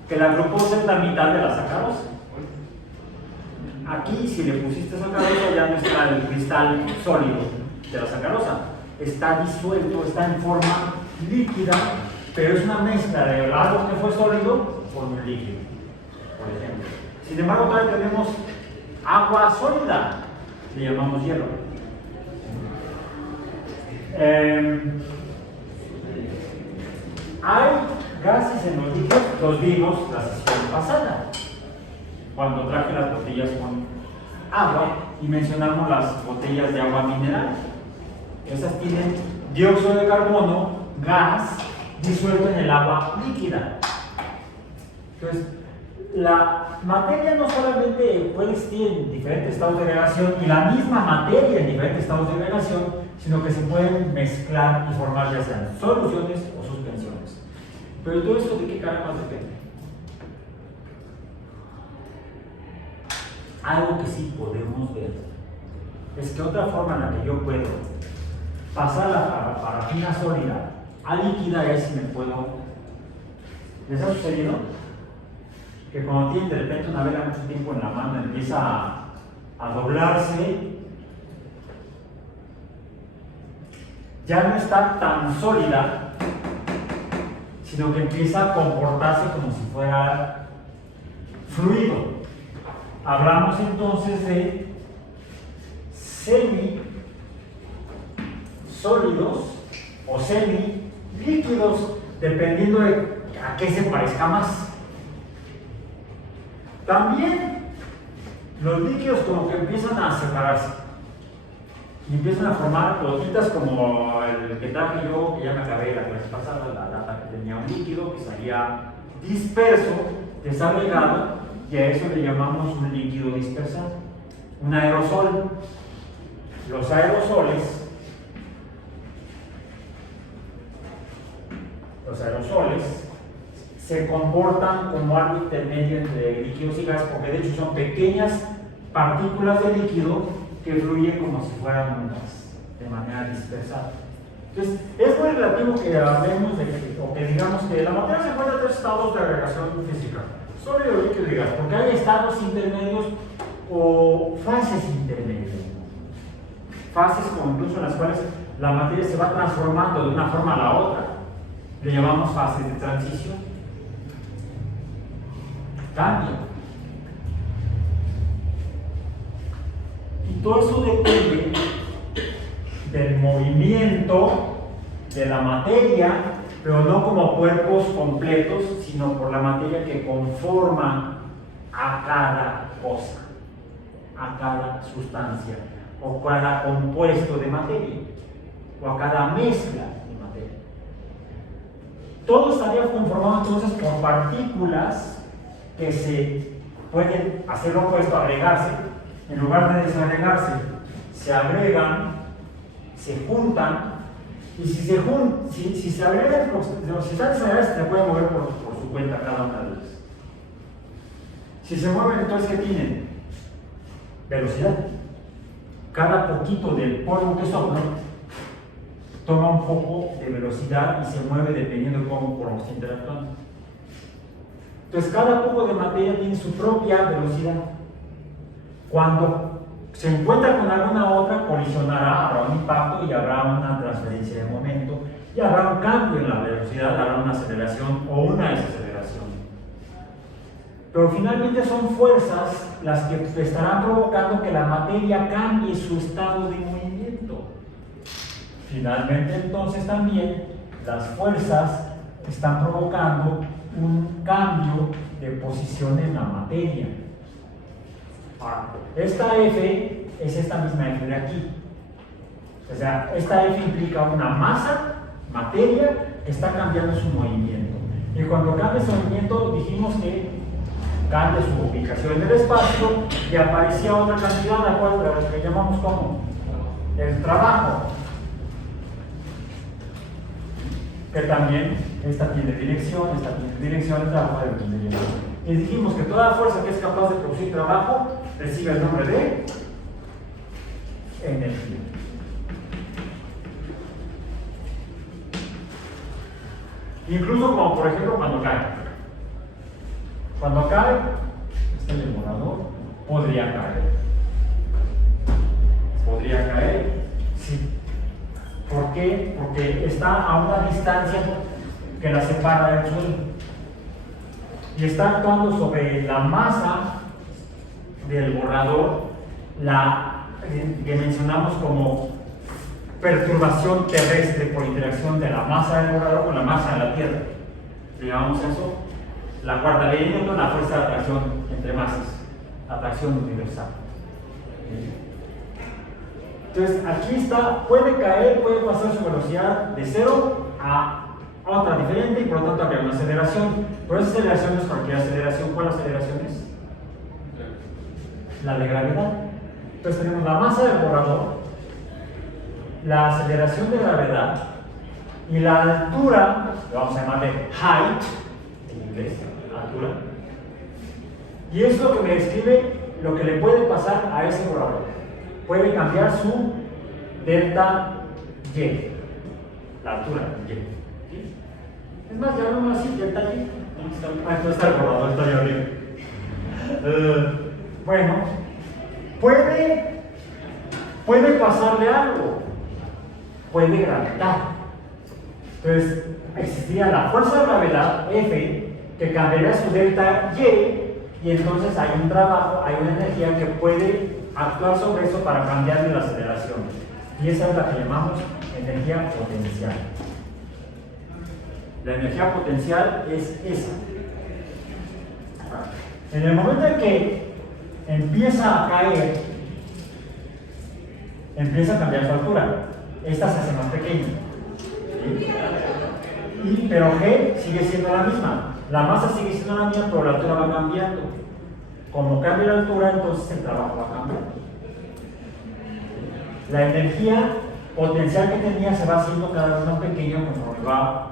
que la glucosa es la mitad de la sacarosa. Aquí, si le pusiste sacarosa, ya no está el cristal sólido de la sacarosa. Está disuelto, está en forma líquida, pero es una mezcla de algo que fue sólido con un líquido, por ejemplo. Sin embargo, todavía tenemos agua sólida, le llamamos hielo. Hay gases en los líquidos, los vimos la sesión pasada, cuando traje las botellas con agua y mencionamos las botellas de agua mineral. Esas tienen dióxido de carbono, gas, disuelto en el agua líquida. Entonces, la materia no solamente puede existir en diferentes estados de agregación y la misma materia en diferentes estados de agregación, sino que se pueden mezclar y formar ya sean soluciones o suspensiones. Pero todo esto, ¿de qué caramba depende? Algo que sí podemos ver es que otra forma en la que yo puedo pasar la parafina sólida a líquida es si me puedo. ¿Les ha sucedido? Que cuando tienen de repente una vela mucho tiempo en la mano empieza a doblarse, ya no está tan sólida, sino que empieza a comportarse como si fuera fluido. Hablamos entonces de semi-sólidos o semi-líquidos, dependiendo de a qué se parezca más. También los líquidos como que empiezan a separarse y empiezan a formar gotitas como el que traje yo, que ya me acabé la clase pasada, la lata que tenía un líquido que salía disperso, desagregado, y a eso le llamamos un líquido dispersado, un aerosol. Los aerosoles se comportan como algo intermedio entre líquidos y gas, porque de hecho son pequeñas partículas de líquido que fluyen como si fueran un gas, de manera dispersada. Entonces, es muy relativo que hablemos o que digamos que la materia se encuentra en tres estados de agregación física: sólido, líquido y gas, porque hay estados intermedios o fases intermedias. Fases como incluso en las cuales la materia se va transformando de una forma a la otra, le llamamos fases de transición. Cambio. Y todo eso depende del movimiento de la materia, pero no como cuerpos completos, sino por la materia que conforma a cada cosa, a cada sustancia, o cada compuesto de materia, o a cada mezcla de materia. Todo estaría conformado entonces por partículas que se pueden hacer lo opuesto, agregarse. En lugar de desagregarse, se agregan, se juntan, y si se agregan, si están desagregadas, se pueden mover por su cuenta cada una de ellas. Si se mueven, entonces, ¿qué tienen? Velocidad. Cada poquito del polvo que sopla toma un poco de velocidad y se mueve dependiendo de cómo se interactúan. Entonces, cada poco de materia tiene su propia velocidad. Cuando se encuentra con alguna otra, colisionará, habrá un impacto y habrá una transferencia de momento, y habrá un cambio en la velocidad, habrá una aceleración o una desaceleración. Pero finalmente son fuerzas las que estarán provocando que la materia cambie su estado de movimiento. Finalmente, entonces, también las fuerzas están provocando un cambio de posición en la materia. Ahora, esta F es esta misma F de aquí. O sea, esta F implica una masa, materia, que está cambiando su movimiento. Y cuando cambia su movimiento, dijimos que cambia su ubicación en el espacio y aparecía otra cantidad, la cual le llamamos como el trabajo. Que también esta tiene dirección, esta tiene dirección, esta trabajo de dirección. Y dijimos que toda fuerza que es capaz de producir trabajo recibe el nombre de energía. Incluso como por ejemplo cuando cae. Cuando cae, está en el borrador, podría caer. Podría caer, sí. ¿Por qué? Porque está a una distancia que la separa del suelo. Y está actuando sobre la masa del borrador, la que mencionamos como perturbación terrestre por interacción de la masa del borrador con la masa de la Tierra. Le llamamos eso la cuarta ley de Newton, la fuerza de atracción entre masas, atracción universal. Entonces aquí está, puede caer, puede pasar su velocidad de 0 a otra diferente y por lo tanto habría una aceleración. Pero esa aceleración no es cualquier aceleración. ¿Cuál aceleración es? La de gravedad. Entonces tenemos la masa del borrador, la aceleración de gravedad y la altura, lo vamos a llamarle height en inglés, altura. Y es lo que me describe lo que le puede pasar a ese borrador. Puede cambiar su delta Y, la altura Y. ¿Sí? Es más, ya no así, delta Y. Entonces está el borrador, está ahí arriba. Bueno, puede pasarle algo, puede gravitar. Entonces, existiría la fuerza de gravedad, F, que cambiaría su delta Y entonces hay un trabajo, hay una energía que puede actuar sobre eso para cambiarle la aceleración. Y esa es la que llamamos energía potencial. La energía potencial es esa. En el momento en que empieza a caer, empieza a cambiar su altura. Esta se hace más pequeña. ¿Sí? Pero G sigue siendo la misma. La masa sigue siendo la misma, pero la altura va cambiando. Como cambia la altura, entonces el trabajo va a cambiar. La energía potencial que tenía se va haciendo cada vez más pequeña conforme va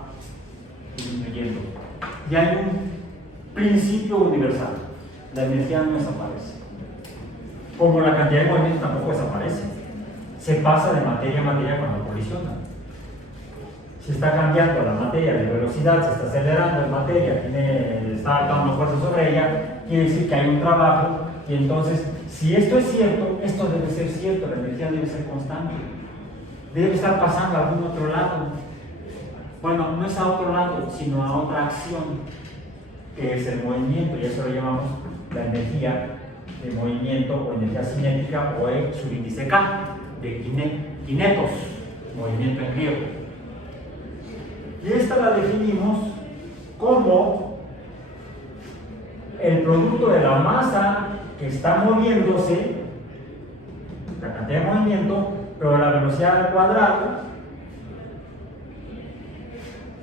disminuyendo. Y hay un principio universal. La energía no desaparece. Como la cantidad de movimiento tampoco desaparece. Se pasa de materia a materia cuando colisiona. Se está cambiando la materia de velocidad, se está acelerando la materia, está dando fuerza sobre ella, quiere decir que hay un trabajo, y entonces, si esto es cierto, esto debe ser cierto, la energía debe ser constante. Debe estar pasando a algún otro lado. Bueno, no es a otro lado, sino a otra acción, que es el movimiento, y eso lo llamamos la energía de movimiento o energía cinética, o E subíndice K, de kinetos, movimiento en griego. Y esta la definimos como el producto de la masa que está moviéndose, la cantidad de movimiento, pero la velocidad al cuadrado,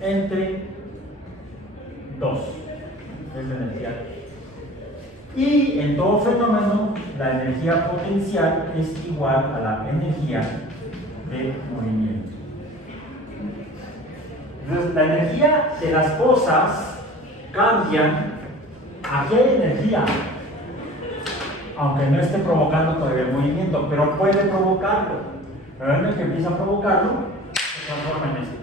entre 2. Es la energía. Y en todo fenómeno, la energía potencial es igual a la energía de movimiento. Entonces, la energía de las cosas cambian. Aquí hay energía, aunque no esté provocando todavía el movimiento, pero puede provocarlo. Pero en el que empieza a provocarlo, se transforma en esto.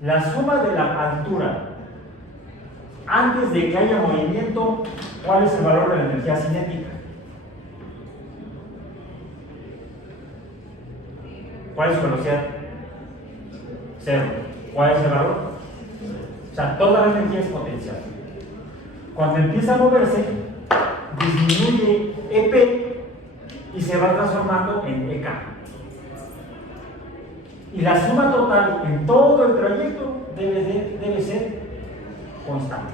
La suma de la altura antes de que haya movimiento, ¿cuál es el valor de la energía cinética? ¿Cuál es su velocidad? 0. ¿Cuál es el valor? O sea, toda la energía es potencial. Cuando empieza a moverse, disminuye EP y se va transformando en EK. Y la suma total en todo el trayecto debe ser constante.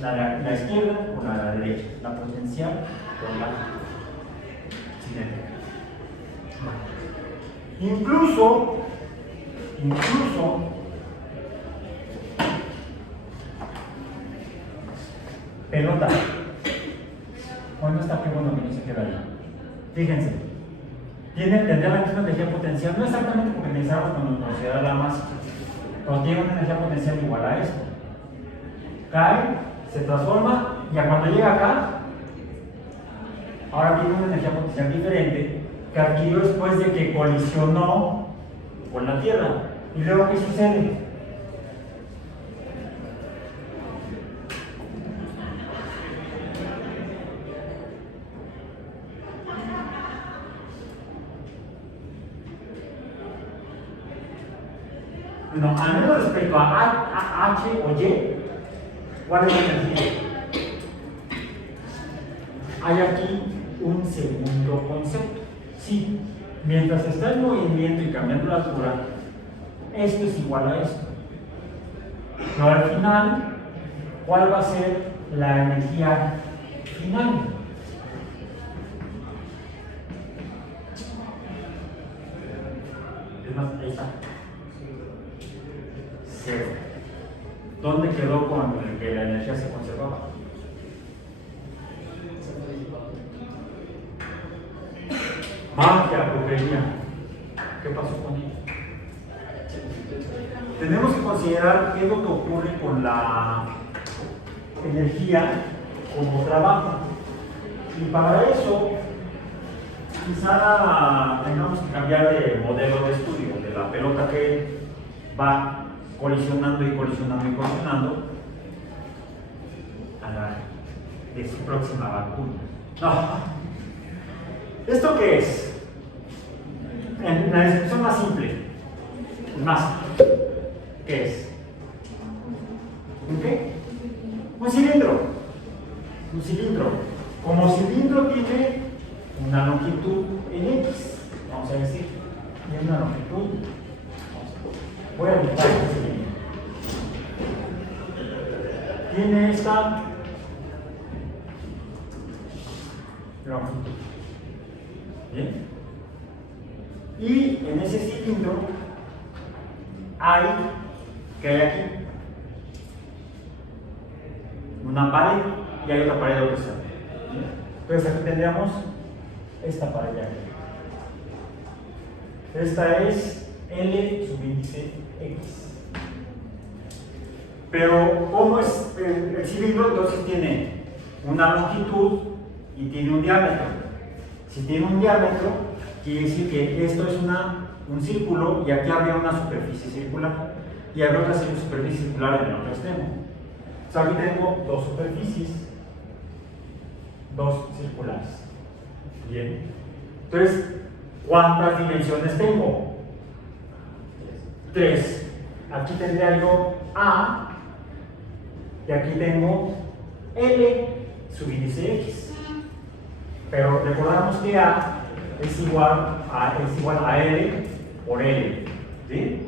La izquierda con la derecha, la potencial con la cinética. Incluso pelota. Bueno, está qué bueno que no se queda ahí. Fíjense, tendría la misma energía potencial, no exactamente porque necesitamos cuando considerar la masa, pero tiene una energía potencial igual a esto. Cae, se transforma, y cuando llega acá, ahora tiene una energía potencial diferente que adquirió después de que colisionó con la Tierra. ¿Y luego qué sucede? Bueno, al menos respecto a H o Y, ¿cuál es la energía? Hay aquí un segundo concepto. Sí, Mientras está en movimiento y cambiando la altura, esto es igual a esto. Pero al final, ¿cuál va a ser la energía final? Es más, ahí está. Cero. ¿Dónde quedó con el que la energía se conservaba? Magia, brujería. ¿Qué pasó con ella? Tenemos que considerar qué es lo que ocurre con la energía como trabajo. Y para eso, quizá tengamos que cambiar de modelo de estudio, de la pelota que va colisionando y colisionando y colisionando a la de su próxima vacuna. No. ¿Esto qué es? En la descripción más simple, masa. ¿Qué es? ¿Un qué? Un cilindro. Un cilindro. Como cilindro tiene una longitud en X, vamos a decir, tiene una longitud. Voy a dibujar este cilindro. Tiene esta longitud. ¿Bien? Y en ese cilindro hay, ¿qué hay aquí? Una pared y hay otra pared de otro lado. Entonces aquí tendríamos esta pared de aquí. Esta es L subíndice X. Pero, ¿cómo es el cilindro? Entonces tiene una longitud y tiene un diámetro. Si tiene un diámetro, quiere decir que esto es un círculo y aquí habría una superficie circular y habría otra superficie circular en el otro extremo. O sea, aquí tengo dos superficies, dos circulares. Bien. Entonces, ¿cuántas dimensiones tengo? 3. Aquí tendría yo A y aquí tengo L subíndice X. Pero recordamos que A es igual a L por L. ¿Sí?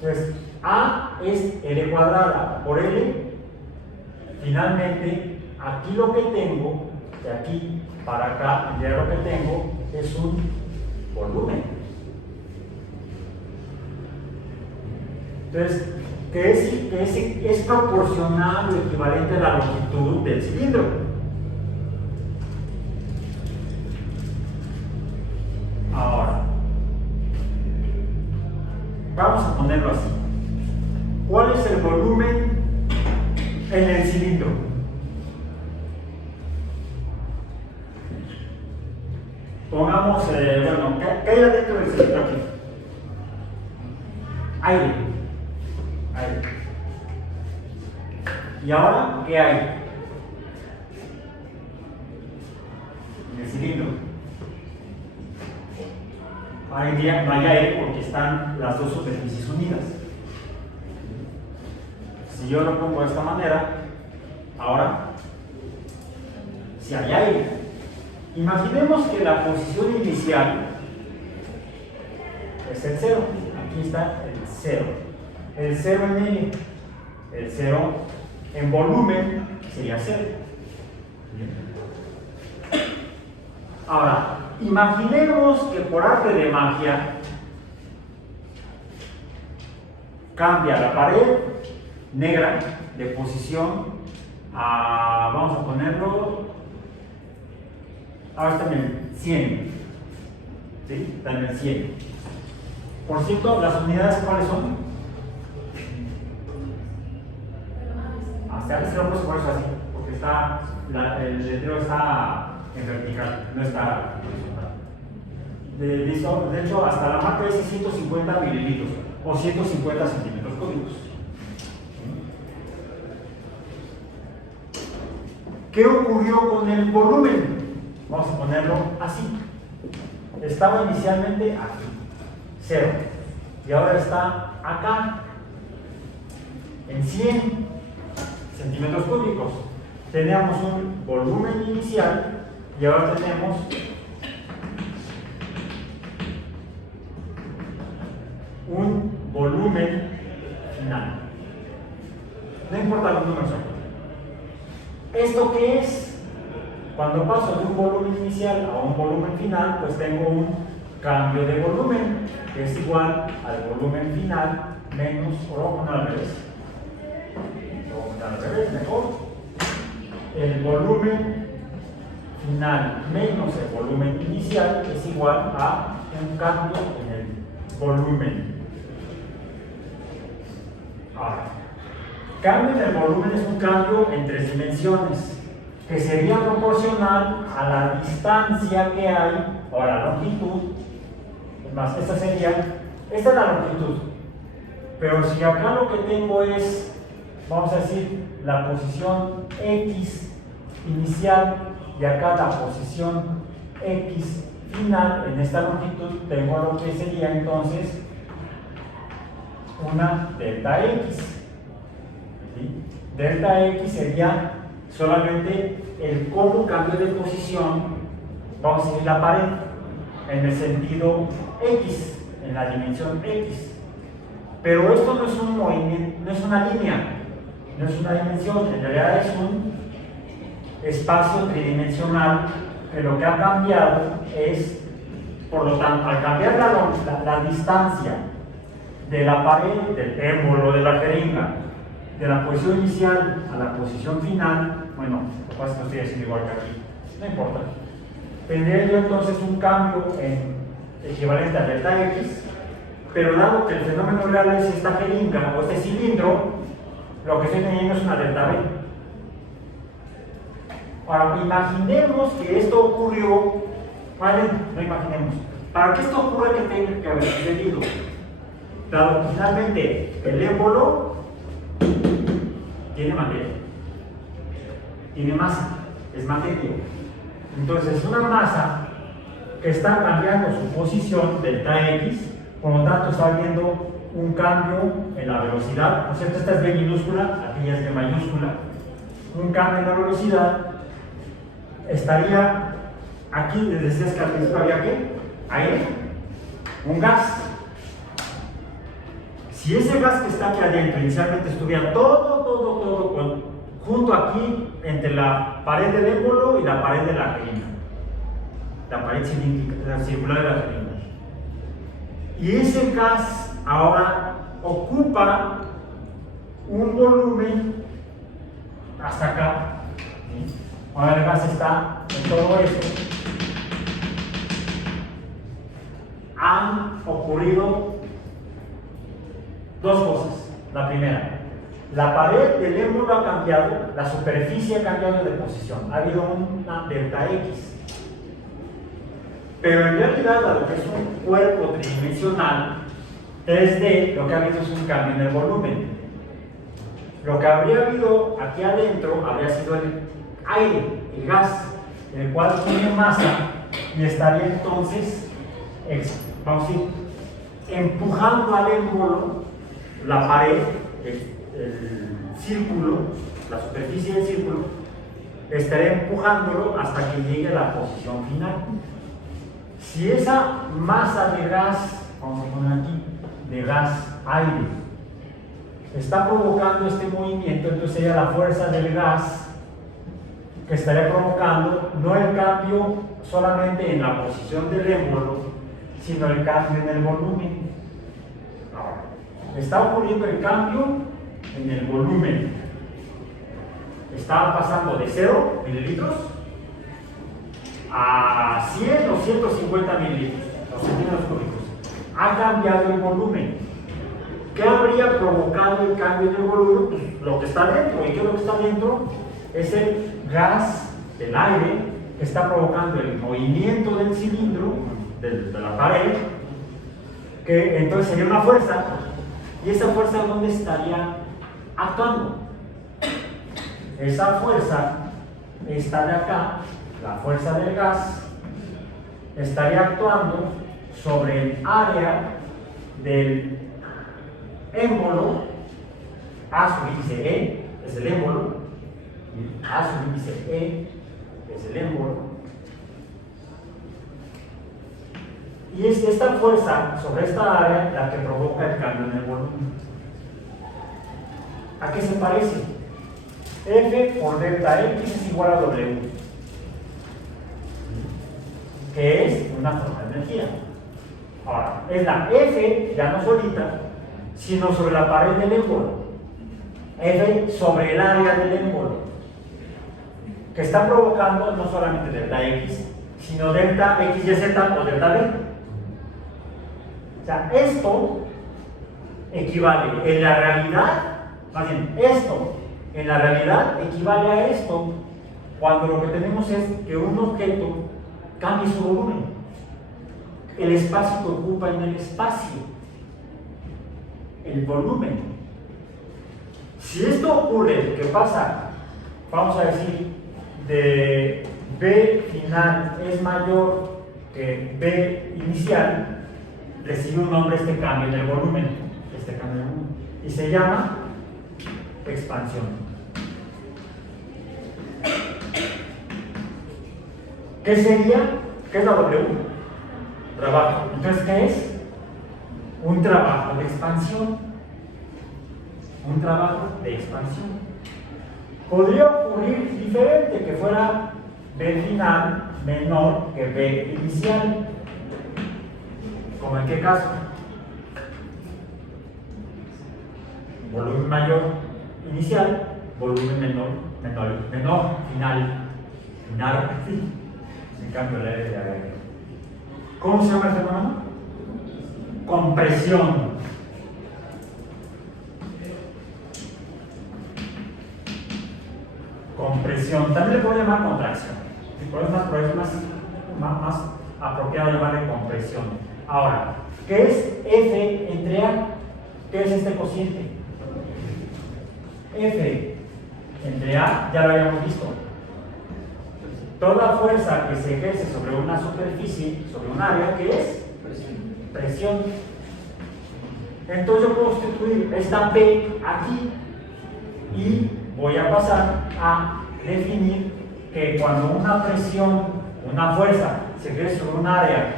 Entonces, A es L cuadrada por L. Finalmente, aquí lo que tengo, de aquí para acá, ya lo que tengo es un volumen. Entonces, que es proporcional o equivalente a la longitud del cilindro. Ahora, vamos a ponerlo así. ¿Cuál es el volumen en el cilindro? Pongamos, bueno, ¿qué hay adentro del cilindro aquí? Aire. Aire. ¿Y ahora qué hay en el cilindro? No hay aire porque están las dos superficies unidas. Si yo lo pongo de esta manera, ahora, si hay aire, imaginemos que la posición inicial es el 0. Aquí está el 0. El 0 en L. El 0 en volumen sería 0. Ahora, imaginemos que por arte de magia cambia la pared negra de posición a, vamos a ponerlo, ahora está en el 100. ¿Sí? Está en el 100. Por cierto, ¿las unidades cuáles son? Se lo puse por eso así, porque está, el letrero está en vertical, no está horizontal. De hecho, hasta la marca es 150 mililitros o 150 centímetros cúbicos. ¿Qué ocurrió con el volumen? Vamos a ponerlo así. Estaba inicialmente aquí, 0, y ahora está acá, en 100 centímetros cúbicos. Teníamos un volumen inicial y ahora tenemos un volumen final. No importa los números. ¿Esto qué es? Cuando paso de un volumen inicial a un volumen final, pues tengo un cambio de volumen, que es igual al volumen final menos, o lo voy a poner al revés. Lo voy a poner al revés, mejor. El volumen final menos el volumen inicial es igual a un cambio en el volumen. Ahora, cambio en el volumen es un cambio en 3 dimensiones, que sería proporcional a la distancia que hay, o a la longitud. Es más, esta es la longitud. Pero si acá lo que tengo es, vamos a decir, la posición X inicial y acá la posición X final, en esta longitud tengo lo que sería entonces una delta X. ¿Sí? Delta X sería solamente el cómo cambio de posición, vamos a decir, la pared en el sentido X, en la dimensión X. Pero esto no es un movimiento, no es una línea, no es una dimensión, en realidad es un espacio tridimensional que lo que ha cambiado es, por lo tanto, al cambiar la distancia de la pared, del émbolo de la jeringa, de la posición inicial a la posición final, bueno, lo que pasa es que no estoy haciendo igual que aquí, no importa. Tendría yo entonces un cambio equivalente a delta X, pero dado que el fenómeno real es esta jeringa o este cilindro, lo que estoy teniendo es una delta B. Ahora, imaginemos que esto ocurrió, ¿vale? No imaginemos. Para que esto ocurra, ¿qué tiene que haber sucedido? Dado que finalmente el émbolo tiene materia, tiene masa, es materia. Entonces, es una masa que está cambiando su posición, delta X, por lo tanto está habiendo un cambio en la velocidad. Por cierto, esta es B minúscula, aquí ya es B mayúscula. Un cambio en la velocidad estaría aquí, les decías que al principio había ¿qué? Aire, un gas. Si ese gas que está aquí adentro inicialmente estuviera todo junto aquí entre la pared del émbolo y la pared de la jeringa, la pared cilíndrica, la circular de la jeringa, y ese gas ahora ocupa un volumen hasta acá, ¿sí? Ahora el gas está en todo esto. Han ocurrido dos cosas. La primera, la pared del émbolo ha cambiado, la superficie ha cambiado de posición, ha habido una delta X. Pero en realidad, a lo que es un cuerpo tridimensional 3D, lo que ha habido es un cambio en el volumen. Lo que habría habido aquí adentro habría sido el aire, el gas, el cual tiene masa y estaría entonces, vamos a decir, empujando al émbolo, la pared, el círculo, la superficie del círculo, estaría empujándolo hasta que llegue a la posición final. Si esa masa de gas, vamos a poner aquí, de gas aire, está provocando este movimiento, entonces sería la fuerza del gas que estaría provocando no el cambio solamente en la posición del émbolo, sino el cambio en el volumen. Ahora, está ocurriendo el cambio en el volumen. Está pasando de 0 mililitros a 100 o 150 mililitros, los centímetros cúbicos. Ha cambiado el volumen. ¿Qué habría provocado el cambio del volumen? Pues lo que está dentro. ¿Y qué es lo que está dentro? Es el gas del aire que está provocando el movimiento del cilindro, de la pared, que entonces sería una fuerza. ¿Y esa fuerza dónde estaría actuando? Esa fuerza está de acá, la fuerza del gas, estaría actuando sobre el área del émbolo. A subíndice E es el émbolo, A subíndice E es el émbolo, Y es esta fuerza sobre esta área la que provoca el cambio en el volumen. ¿A qué se parece? F por delta X es igual a W, que es una forma de energía. Ahora, es la F, ya no solita, sino sobre la pared del émbolo. F sobre el área del émbolo, que está provocando no solamente delta X, sino delta XYZ o delta B. O sea, esto equivale en la realidad, más bien, esto en la realidad equivale a esto cuando lo que tenemos es que un objeto cambie su volumen. El espacio que ocupa en el espacio, el volumen. Si esto ocurre, ¿qué pasa? Vamos a decir, de B final es mayor que B inicial, recibe un nombre este cambio en el volumen, y se llama expansión. ¿Qué sería? ¿Qué es la W? Trabajo. Entonces, ¿qué es? Un trabajo de expansión. Un trabajo de expansión. Podría ocurrir diferente, que fuera B final menor que B inicial. ¿Cómo en qué caso? Volumen mayor inicial, volumen menor final, sí. En cambio, la de agregar. ¿Cómo se llama el fenómeno? Compresión. Compresión. También le puedo llamar contracción. Por eso es más apropiado llamarle compresión. Ahora, ¿qué es F entre A? ¿Qué es este cociente? F entre A, ya lo habíamos visto. Toda fuerza que se ejerce sobre una superficie, sobre un área, ¿qué es? Presión. Entonces yo puedo sustituir esta P aquí y voy a pasar a definir que cuando una presión, una fuerza se ejerce sobre un área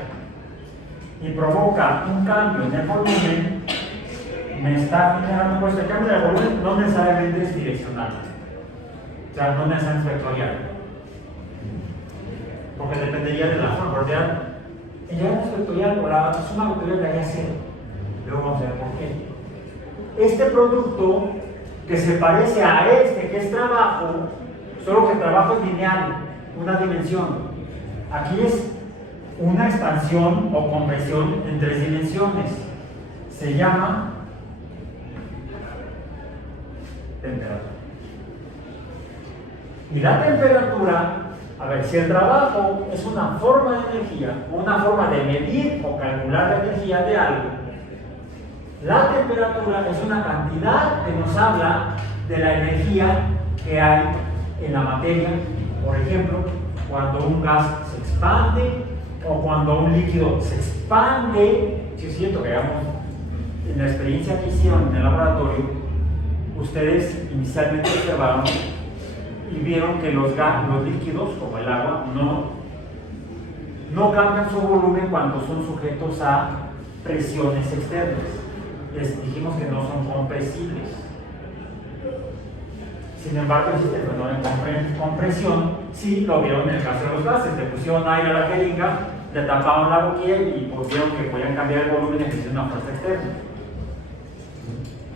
y provoca un cambio en el volumen, me está generando, pues el cambio de volumen no necesariamente es direccional, o sea, no necesariamente es vectorial, porque dependería de la forma. Ya no es vectorial, o la suma vectorial daría cero. Luego vamos a ver por qué. Este producto que se parece a este, que es trabajo, solo que el trabajo es lineal, una dimensión. Aquí es una expansión o compresión en 3 dimensiones. Se llama temperatura. Y la temperatura, a ver, si el trabajo es una forma de energía, una forma de medir o calcular la energía de algo, la temperatura es una cantidad que nos habla de la energía que hay en la materia. Por ejemplo, cuando un gas se expande o cuando un líquido se expande. Si es cierto que, digamos, en la experiencia que hicieron en el laboratorio, ustedes inicialmente observaron y vieron que los líquidos, como el agua, no cambian su volumen cuando son sujetos a presiones externas. Les dijimos que no son compresibles. Sin embargo, existe el fenómeno de compresión. Sí, lo vieron en el caso de los gases. Le pusieron aire a la jeringa, le taparon la boquilla y vieron que podían cambiar el volumen ejerciendo una fuerza externa.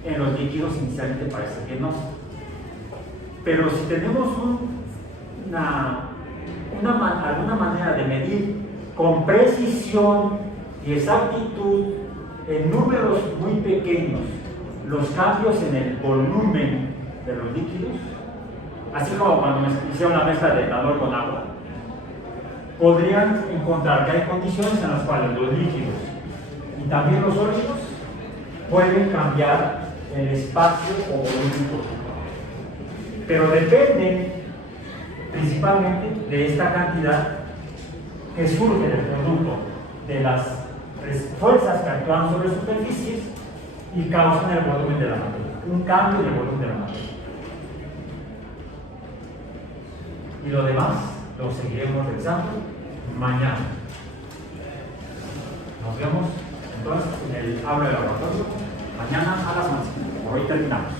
En los líquidos inicialmente parece que no. Pero si tenemos alguna manera de medir con precisión y exactitud en números muy pequeños los cambios en el volumen de los líquidos, así como cuando hicieron la mezcla de etanol con agua, podrían encontrar que hay condiciones en las cuales los líquidos y también los sólidos pueden cambiar el espacio o volumen, pero dependen principalmente de esta cantidad que surge del producto de las fuerzas que actúan sobre superficies y causan el volumen de la materia, un cambio en el volumen de la materia. Y lo demás lo seguiremos revisando mañana. Nos vemos entonces en el aula de laboratorio mañana a las 11. Por hoy terminamos.